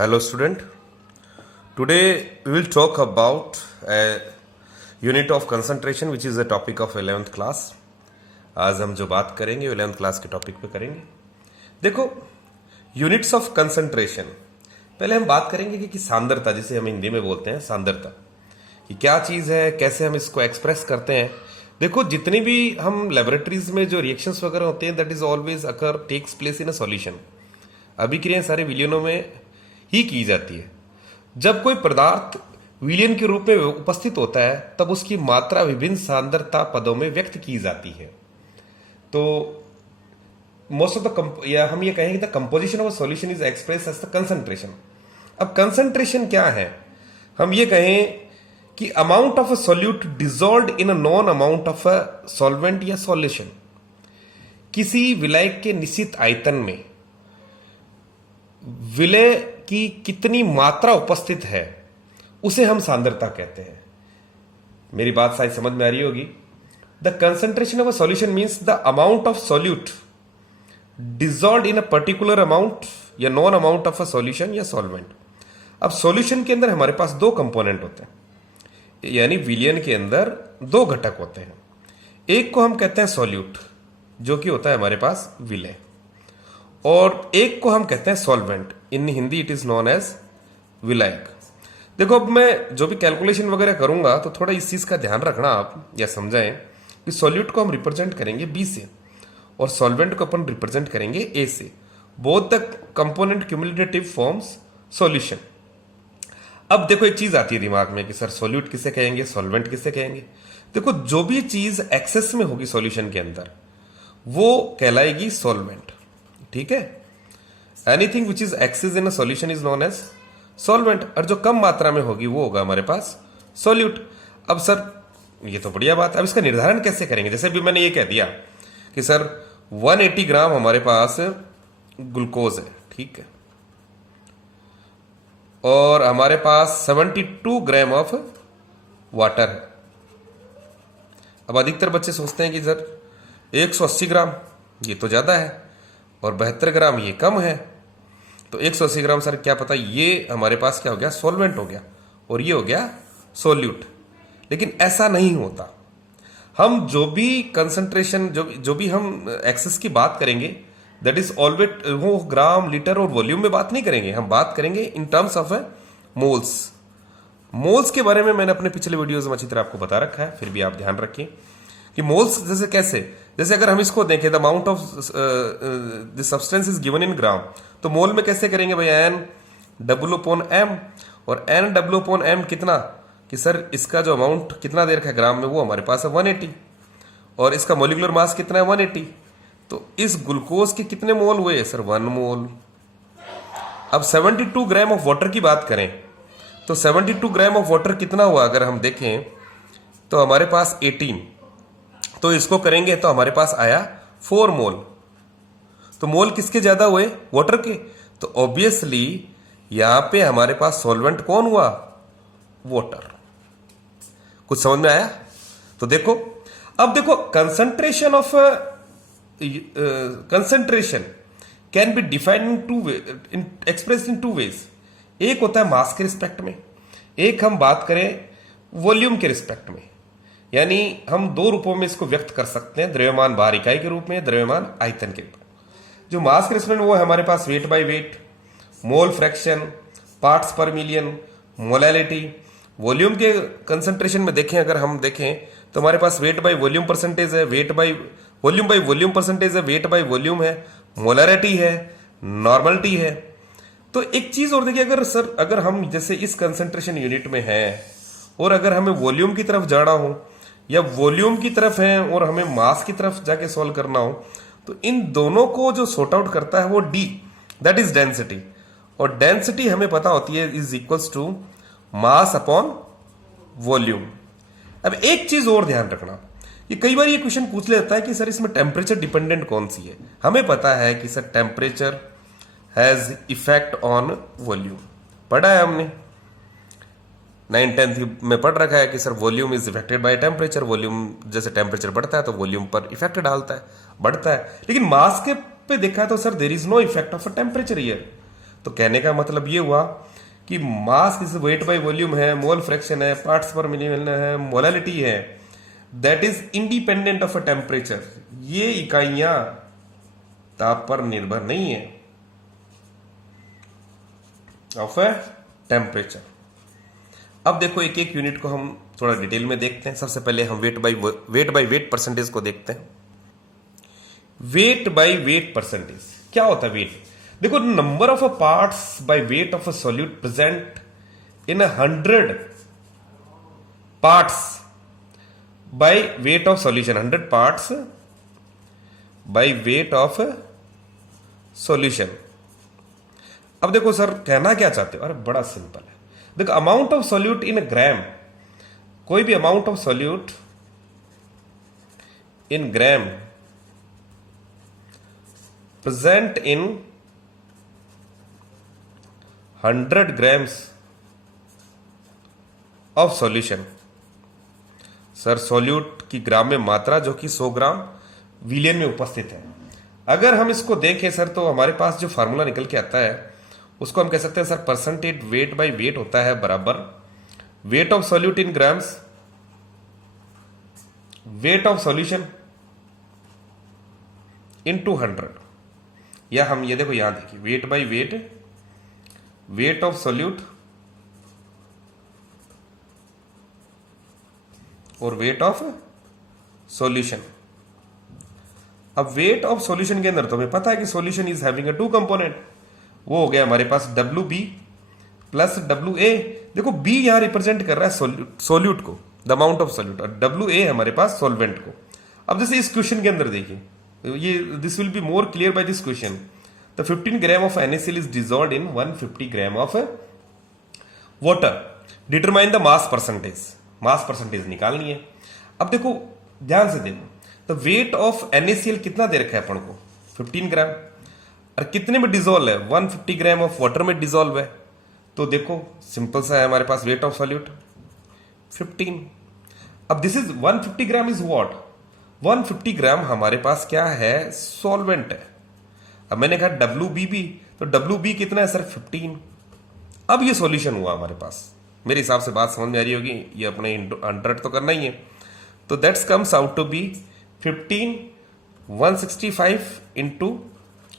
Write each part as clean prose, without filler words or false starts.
Hello student. Today we will talk about a unit of concentration which is a topic of 11th class. आज हम जो बात करेंगे 11th class के topic पे करेंगे. देखो यूनिट्स ऑफ कंसंट्रेशन, पहले हम बात करेंगे कि सांद्रता, जिसे हम हिंदी में बोलते हैं सांद्रता, कि क्या चीज़ है, कैसे हम इसको एक्सप्रेस करते हैं. देखो जितनी भी हम लेबोरेटरीज में जो रिएक्शंस वगैरह होते हैं that is always occur takes place in a solution. अभिक्रियाएं सारे विलयनों में ही की जाती है. जब कोई पदार्थ विलयन के रूप में उपस्थित होता है तब उसकी मात्रा विभिन्न सांद्रता पदों में व्यक्त की जाती है. तो मोस्ट ऑफ द या हम ये कहेंगे the composition of a solution is express as the concentration. अब कंसंट्रेशन क्या है? हम ये कहें कि amount of a solute dissolved in a known amount of a solvent या सॉल्यूशन. किसी विलायक के निश्चित आयतन में विलय की कितनी मात्रा उपस्थित है उसे हम सांद्रता कहते हैं. मेरी बात शायद समझ में आ रही होगी. The concentration of a solution means the amount of solute dissolved in a particular amount या known amount of a solution या सॉल्वेंट. अब सॉल्यूशन के अंदर हमारे पास दो कंपोनेंट होते हैं, यानी विलयन के अंदर दो घटक होते हैं. एक को हम कहते हैं सॉल्यूट, जो कि होता है हमारे पास विलय, और एक को हम कहते हैं solvent. In Hindi it is known as विलायक. देखो अब मैं जो भी कैलकुलेशन वगैरह करूंगा तो थोड़ा इस चीज का ध्यान रखना आप, या समझाएं कि सॉल्यूट को हम रिप्रेजेंट करेंगे बी से और सॉल्वेंट को अपन रिप्रेजेंट करेंगे ए से. Both the component cumulative forms solution. अब देखो एक चीज आती है दिमाग में कि सर सॉल्यूट किसे कहेंगे, सॉल्वेंट किसे कहेंगे. देखो जो भी चीज एक्सेस में होगी सॉल्यूशन के अंदर वो कहलाएगी सॉल्वेंट. ठीक है, anything which is excess in a solution is known as solvent, और जो कम मात्रा में होगी वो होगा हमारे पास सॉल्यूट. अब सर ये तो बढ़िया बात है. अब इसका निर्धारण कैसे करेंगे? जैसे भी मैंने ये कह दिया कि सर 180 ग्राम हमारे पास ग्लूकोज है, ठीक है, और हमारे पास 72 ग्राम ऑफ वाटर है. अब अधिकतर बच्चे सोचते हैं कि सर 180 ग्राम ये तो ज्यादा है और 72 ग्राम ये कम है, तो 180 ग्राम सर क्या पता ये हमारे पास क्या हो गया, सॉल्वेंट हो गया, और ये हो गया सॉल्यूट. लेकिन ऐसा नहीं होता. हम जो भी कंसंट्रेशन, जो भी हम एक्सेस की बात करेंगे दैट इज ऑलवेज वो ग्राम, लीटर और वॉल्यूम में बात नहीं करेंगे. हम बात करेंगे in terms of moles. Moles के बारे में मैंने अपने पिछले वीडियोज में अच्छी तरह आपको बता रखा है, फिर भी आप ध्यान रखें कि मोल्स जैसे कैसे, जैसे अगर हम इसको देखें the amount of the substance is given in gram, तो मोल में कैसे करेंगे भाई, N/M, और N/M कितना, कि सर इसका जो अमाउंट कितना दे रखा है ग्राम में वो हमारे पास है 180, और इसका मोलिकुलर मास कितना है 180. तो इस ग्लूकोज के कितने मोल हुए सर 1 मोल. अब 72 ग्राम ऑफ वाटर की बात करें तो 72 ग्राम ऑफ वाटर कितना हुआ, अगर हम देखें तो हमारे पास 18, तो इसको करेंगे तो हमारे पास आया 4 मोल. तो मोल किसके ज्यादा हुए, वाटर के. तो ऑब्वियसली यहां पे हमारे पास सॉल्वेंट कौन हुआ, वाटर. कुछ समझ में आया? तो देखो अब देखो concentration of concentration can be defined in two way, express in 2 ways. एक होता है मास के रिस्पेक्ट में, एक हम बात करें वॉल्यूम के रिस्पेक्ट में. यानी हम दो रूपों में इसको व्यक्त कर सकते हैं, द्रव्यमान भार इकाई के रूप में, द्रव्यमान आयतन के रूप में. जो मास के रिस्पेक्ट में वो है हमारे पास weight by weight, mole fraction, parts per million, molality. Volume के कंसंट्रेशन में देखें, अगर हम देखें तो हमारे पास वेट बाय वॉल्यूम परसेंटेज है, वेट बाय वॉल्यूम परसेंटेज है, वेट बाय वॉल्यूम है, मोलैरिटी है, नॉर्मलिटी है. तो एक चीज और देखिए, अगर हम जैसे इस कंसंट्रेशन यूनिट में है और अगर हमें वॉल्यूम की तरफ जाना हो या वॉल्यूम की तरफ है और हमें मास की तरफ जाके सॉल्व करना हो, तो इन दोनों को जो सॉर्ट आउट करता है वो D, दैट इज डेंसिटी. और डेंसिटी हमें पता होती है is equals to mass upon volume. अब एक चीज और ध्यान रखना, कि कई बार ये क्वेश्चन पूछ लेता है कि सर इसमें टेम्परेचर डिपेंडेंट कौन सी है. हमें पता है कि sir temperature has effect on volume, पढ़ा है हमने 9th-10th में पढ़ रखा है कि sir volume is affected by temperature. Volume जैसे टेम्परेचर बढ़ता है तो वॉल्यूम पर इफेक्ट डालता है, बढ़ता है. लेकिन मास के पे देखा है तो sir there is no effect of a temperature here. तो कहने का मतलब ये हुआ कि मास किस वेट बाय वॉल्यूम है, मोल फ्रैक्शन है, पार्ट्स पर मिलियन है, मोलालिटी है, that is independent of a temperature. ये इकाइयां ताप पर निर्भर नहीं है, ऑफ अ टेम्परेचर। अब देखो एक एक यूनिट को हम थोड़ा डिटेल में देखते हैं। सबसे पहले हम वेट बाय वेट परसेंटेज को देखते हैं। वेट बाय वेट परसेंटेज क्या होता है? वेट देखो, number of parts bye weight of a solute present in 100 parts bye weight of solution, 100 parts bye weight of solution. अब देखो सर कहना क्या चाहते हो? अरे बड़ा सिंपल है। देखो अमाउंट ऑफ सॉल्यूट इन ग्राम, कोई भी amount of solute in gram present in 100 grams of solution. Sir solute की ग्राम में मात्रा जो कि 100 ग्राम विलियन में उपस्थित है। अगर हम इसको देखें सर तो हमारे पास जो फार्मूला निकल के आता है उसको हम कह सकते हैं sir percentage weight by weight होता है बराबर weight of solute in grams, weight of solution into 100। या हम ये देखो यहां देखिए weight by weight, weight of solute और वेट ऑफ सॉल्यूशन। अब वेट ऑफ सॉल्यूशन के अंदर तो हमें पता है कि solution is having a 2 component, वो हो गया हमारे पास W B plus W A. देखो बी यहां रिप्रेजेंट कर रहा है सोल्यूट को, द अमाउंट ऑफ सोल्यूट, और डब्ल्यू ए हमारे पास सॉल्वेंट को। अब जैसे इस क्वेश्चन के अंदर देखिए, ये this will be more clear by this question. The 15 gram of NaCl is dissolved in 150 gram of water. Determine the mass percentage, mass percentage निकालनी है। अब देखो ध्यान से देखो, द वेट ऑफ NaCl कितना दे रखा है अपन को? 15 ग्राम, और कितने में डिजोल्व है? 150 ग्राम ऑफ वाटर में डिजोल्व है। तो देखो सिंपल सा है हमारे पास वेट ऑफ सॉल्यूट 15। अब this is 150 gram is what? 150 ग्राम हमारे पास क्या है? सॉल्वेंट है। अब मैंने कहा WBB, तो WB कितना है सर? 15। अब ये सॉल्यूशन हुआ हमारे पास। मेरे हिसाब से बात समझ में आ रही होगी, ये अपने 100 तो करना ही है। तो that's comes out to be 15 165 into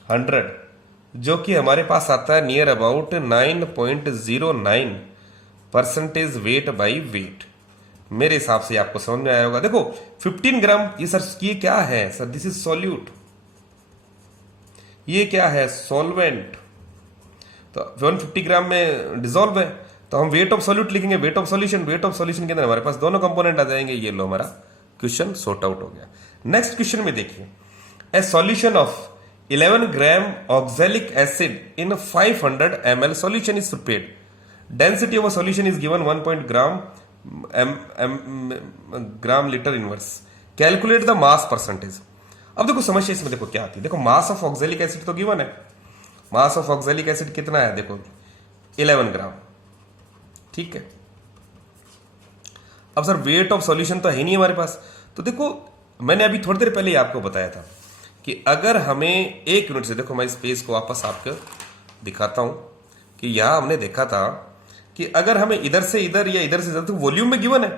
100, जो कि हमारे पास आता है near about 9.09 percentage weight by weight. मेरे हिसाब से आपको समझ में आया होगा। देखो 15 ग्राम ये सर ये क्या है सर? दिस इज सॉल्यूट, ये क्या है? सॉल्वेंट। तो 150 ग्राम में डिजोल्व है, तो हम वेट ऑफ सॉल्यूट लिखेंगे, wait of solution. Wait of solution के अंदर हमारे पास दोनों कंपोनेंट आ जाएंगे। ये लो हमारा क्वेश्चन सॉर्ट आउट हो गया। नेक्स्ट क्वेश्चन में देखिए, ए solution of 11 gram oxalic acid in 500 ml solution is prepared. Density of a solution is given 1 gram liter inverse. Calculate the mass percentage. अब देखो समस्या इसमें देखो क्या आती है। देखो मास ऑफ ऑक्सैलिक एसिड तो गिवन है, मास ऑफ ऑक्सैलिक एसिड कितना है? देखो 11 ग्राम, ठीक है। अब सर वेट ऑफ सॉल्यूशन तो है नहीं हमारे पास। तो देखो मैंने अभी थोड़ी देर पहले ही आपको बताया था कि अगर हमें एक यूनिट से, देखो मैं इस पेज को वापस आपको दिखाता हूं कि यहां हमने देखा था कि अगर हमें इधर से इधर या इधर से इधर, तो वॉल्यूम में गिवन है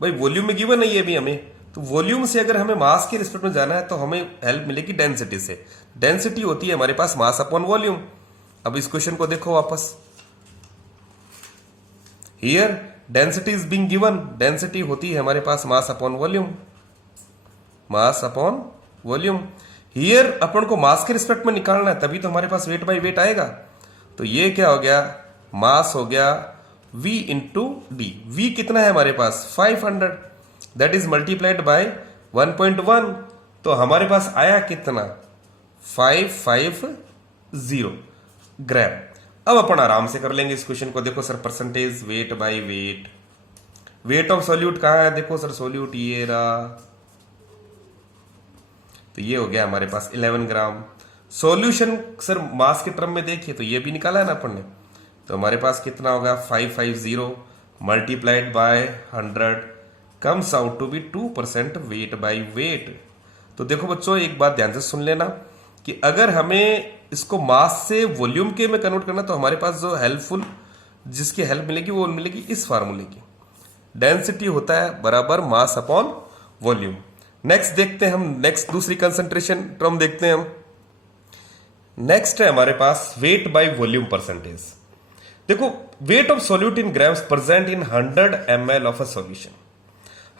भाई, वॉल्यूम में गिवन है ये भी हमें। तो वॉल्यूम से अगर हमें मास के रिस्पेक्ट में जाना है तो हमें हेल्प मिलेगी डेंसिटी से। डेंसिटी होती है हमारे पास मास अपॉन वॉल्यूम। अब इस क्वेश्चन को देखो वापस, here density is being given. Density होती है हमारे पास mass upon volume, mass upon volume. Here अपन को मास के रिस्पेक्ट में निकालना है, तभी तो हमारे पास वेट बाय वेट आएगा। तो ये क्या हो गया? मास हो गया V इंटू डी। V कितना है हमारे पास? 500, दैट इज मल्टीप्लाइड बाय 1.1। तो हमारे पास आया कितना? 550 ग्राम। अब अपन आराम से कर लेंगे इस क्वेश्चन को। देखो sir percentage weight by weight, weight of solute कहां है? देखो सर सॉल्यूट ये रहा, तो ये हो गया हमारे पास 11 ग्राम। सॉल्यूशन सर मास के टर्म में देखिए तो ये भी निकाला है ना अपन ने, तो हमारे पास कितना होगा? 550 multiplied by 100 comes out to be 2% weight by weight. तो देखो बच्चों एक बात ध्यान से सुन लेना कि अगर हमें इसको मास से वॉल्यूम के में कन्वर्ट करना, तो हमारे पास जो हेल्पफुल जिसकी हेल्प मिलेगी वो मिलेगी इस फार्मूले की। डेंसिटी होता है बराबर मास अपॉन वॉल्यूम। नेक्स्ट देखते हैं हम, नेक्स्ट दूसरी कंसंट्रेशन टर्म देखते हैं हम। नेक्स्ट है हमारे पास वेट बाय वॉल्यूम परसेंटेज। देखो, weight of solute in grams present in 100 ml of a solution.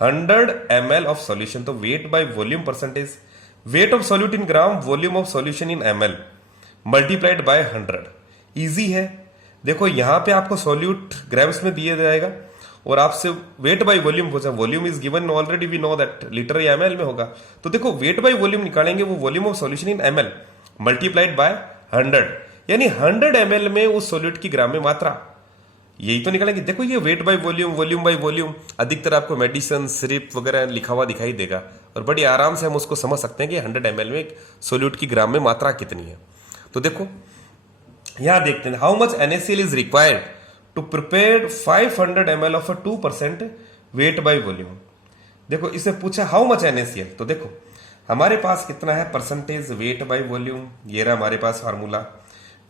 100 ml of solution, तो weight by volume percentage, weight of solute in gram, volume of solution in ml multiplied by 100। Easy है। देखो यहां पे आपको solute grams में दिया जाएगा और आपसे वेट बाय वॉल्यूम पूछा। Volume is given, already we know that litre या ml में होगा। तो देखो वेट बाय वॉल्यूम निकालेंगे, वो volume of solution in ml multiplied by 100, यानी 100 ml में उस सॉल्यूट की ग्राम में मात्रा, यही तो निकालेंगे। देखो ये wait by volume, volume by volume, अधिकतर आपको मेडिसिन सिरप वगैरह लिखा हुआ दिखाई देगा और बड़ी आराम से हम उसको समझ सकते हैं कि 100 ml में सॉल्यूट की ग्राम में मात्रा कितनी है। तो देखो यहां देखते हैं, how much NaCl is required to prepare 500 ml of 2% weight by volume. देखो इसे पूछा हाउ मच NaCl, तो देखो हमारे पास कितना है परसेंटेज वेट बाय वॉल्यूम, ये रहा हमारे पास formula.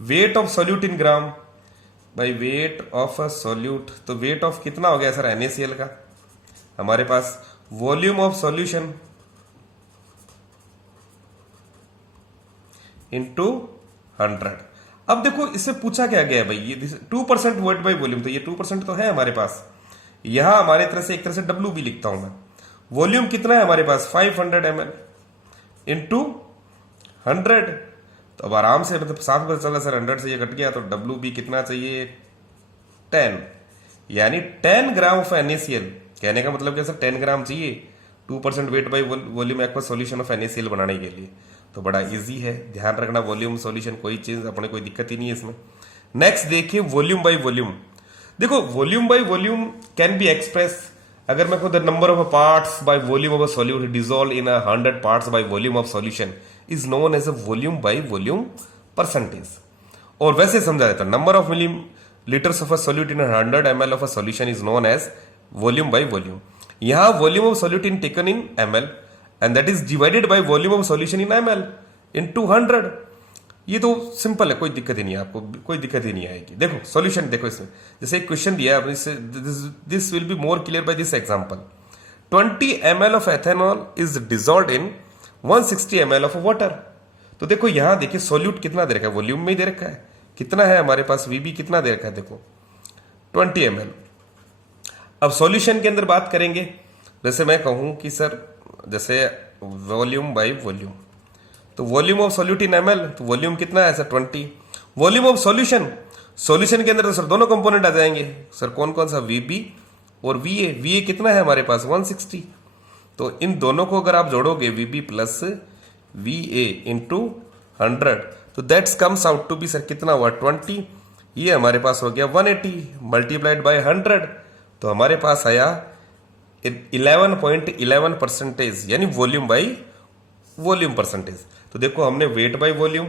Weight of solute in gram by weight of a solute, तो वेट ऑफ कितना हो गया सर NaCl का, हमारे पास वॉल्यूम ऑफ सॉल्यूशन इनटू 100। अब देखो इससे पूछा क्या गया भाई, ये 2% वेट बाय वॉल्यूम, तो ये 2% तो है हमारे पास। यहां हमारे तरह से एक तरह से W भी लिखता हूं मैं। वॉल्यूम कितना है हमारे पास 500 ml इंटू 100, तो अब आराम से मतलब साफ पता चला सर 100 से ये कट गया, तो W भी कितना चाहिए 10, यानी 10 ग्राम ऑफ NaCl। कहने का मतलब क्या सर 10 ग्राम चाहिए 2% weight by volume aqua solution of NaCl बनाने के लिए। तो बड़ा इजी है, ध्यान रखना वॉल्यूम सॉल्यूशन कोई चीज अपने कोई दिक्कत ही नहीं है इसमें। नेक्स्ट देखिए वॉल्यूम बाय वॉल्यूम। देखो volume by volume can be express, अगर मैं कहूं the number of parts by volume of a solute dissolve in 100 parts by volume of solution is known as a volume by volume percentage. और वैसे समझा जाता है number of litres of a solute in 100 ml of a solution is known as volume by volume. यहां volume of solute in taken in ml and that is divided by volume of solution in ml into 100। ये तो simple है, कोई दिक्कत ही नहीं है, आपको कोई दिक्कत ही नहीं आएगी। देखो सॉल्यूशन देखो, इसमें जैसे एक क्वेश्चन दिया है, this will be more clear by this example. 20 ml of ethanol is dissolved in 160 ml of water. तो देखो यहां देखिए सॉल्यूट कितना दे रखा है, वॉल्यूम में ही दे रखा है, कितना है हमारे पास VB कितना दे रखा है, देखो 20 ml। अब सॉल्यूशन के अंदर बात करेंगे, जैसे मैं कहूं कि सर जैसे वॉल्यूम बाय वॉल्यूम, तो volume of solute in ml, तो वॉल्यूम कितना है sir 20। Volume of solution, solution के अंदर तो सर दोनों कंपोनेंट आ जाएंगे सर, कौन कौन सा VB और VA कितना है हमारे पास 160। तो इन दोनों को अगर आप जोड़ोगे VB प्लस VA इंटू 100, तो that's comes out to be sir कितना हुआ 20, ये हमारे पास हो गया 180 मल्टीप्लाइड बाय 100, तो हमारे पास आया 11.11%, यानी वॉल्यूम बाय वॉल्यूम परसेंटेज। तो देखो हमने wait by volume,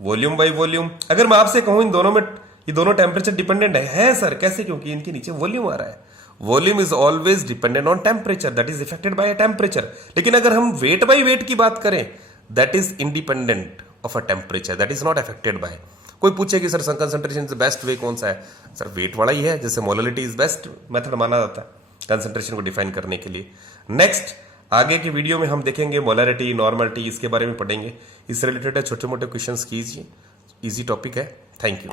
volume by volume, अगर मैं आपसे कहूं इन दोनों में, ये दोनों टेम्परेचर डिपेंडेंट है सर, कैसे, क्योंकि इनके नीचे वॉल्यूम आ रहा है। Volume is always dependent on temperature, that is affected by temperature. लेकिन अगर हम वेट बाय वेट की बात करें, that is independent of a temperature, that is not affected by. कोई पूछे कि सर कंसंट्रेशन से बेस्ट वे कौन सा है, सर वेट वाला ही है, जैसे मोलरिटी इज बेस्ट मेथड माना जाता है कंसंट्रेशन को डिफाइन करने के लिए। नेक्स्ट आगे की वीडियो में हम देखेंगे मोलरिटी, नॉर्मलिटी, इसके बारे में पढ़ेंगे। इससे रिलेटेड छोटे मोटे क्वेश्चंस कीजिए, इजी टॉपिक है। Thank you.